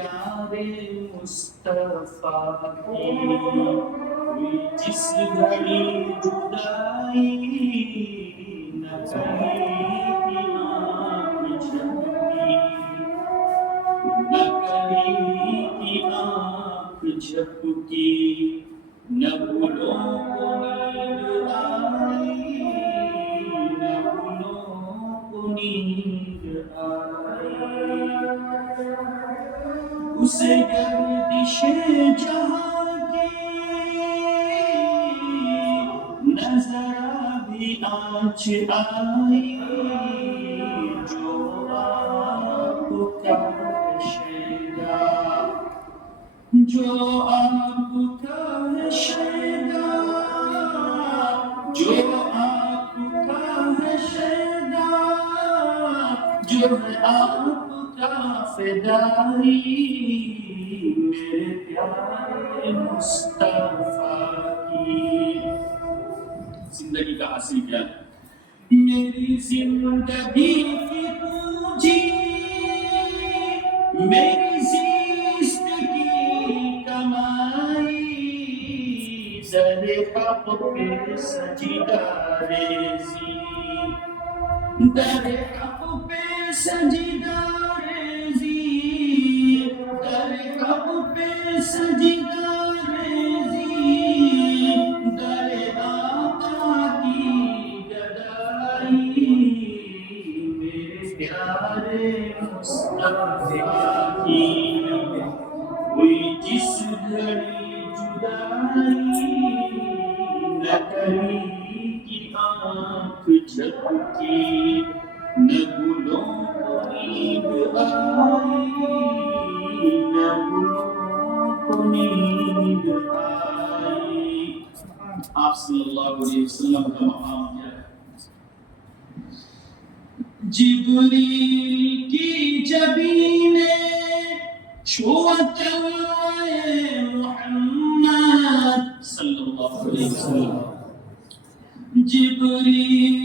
پیارے مصطفیٰ کی ہوئی جس گھڑی جدائی نہ کہیں کی آنکھ جھپکی نہ کہیں کی آنکھ جھپکی نہ بھولوں کو نیند آئی نہ بھولوں کو نیند آئی اسے گردش جہاں کی نہ ذرا بھی آنچ آئی جو آپ کا ہے شیدا جو آپ کا ہے شیدا جو آپ کا ہے شیدا جو ہے آپ کا فدائی میرے پیارے مصطفیٰ کی زندگی کا حاصل کیا میری زندگی کی پونجی میری زیست کی کمائی در حق پہ سجدہ ریزی در حق پہ سجدہ ریزی در حق پہ سجدہ ریزی در آقا کی گدائی میرے پیارے مصطفیٰ کی ہوئی جس گھڑی جدائی نہ کہیں کی آنکھ جھپکی نہ بھولوں کو نیند آئی نہ بھولوں کو نیند آئی آپ صلی اللہ علیہ وسلم کا مقام کیا ہے جبریل کی جبین چھوت محمد صلی اللہ علیہ وسلم جبریل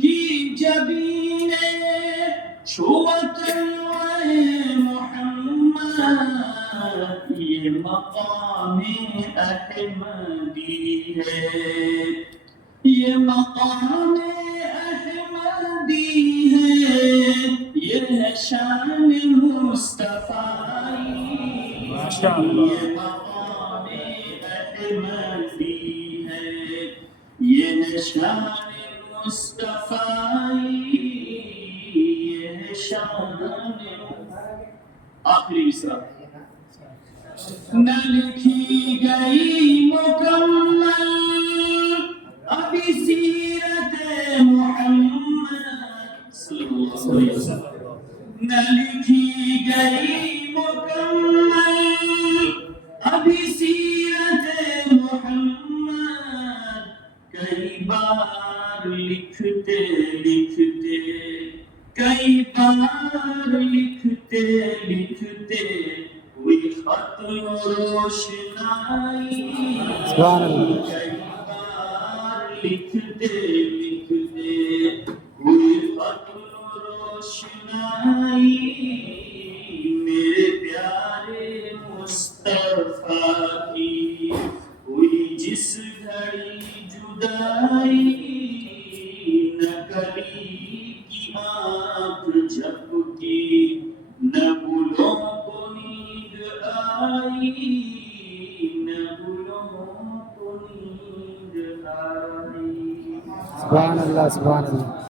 کی جبین چھوت محمد یہ مقام احمدی ہے یہ مقام احمدی ہے یہ ہے شان مصطفیٰ یہ مقام احمدی ہے یہ ہے شان مصطفیٰ یہ ہے شان آخری مصرع نہ لکھی گئی مکمل ابھی سیرت محمد صلی اللہ علیہ وسلم نہ لکھی گئی مکمل ابھی سیرت محمد کئی بار لکھتے لکھتے کئی بار لکھتے لکھتے ہوئی ختم روشنائی کئی بار لکھتے لکھتے ہوئی ختم روشنائی میرے پیارے مصطفیٰ کی ہوئی جس گھڑی جدائی نہ کلی کی آنکھ جھپکی نہ بھولوں کو نیند آئی نہ بھولوں کو نیند آئی سبحان اللہ سبحان اللہ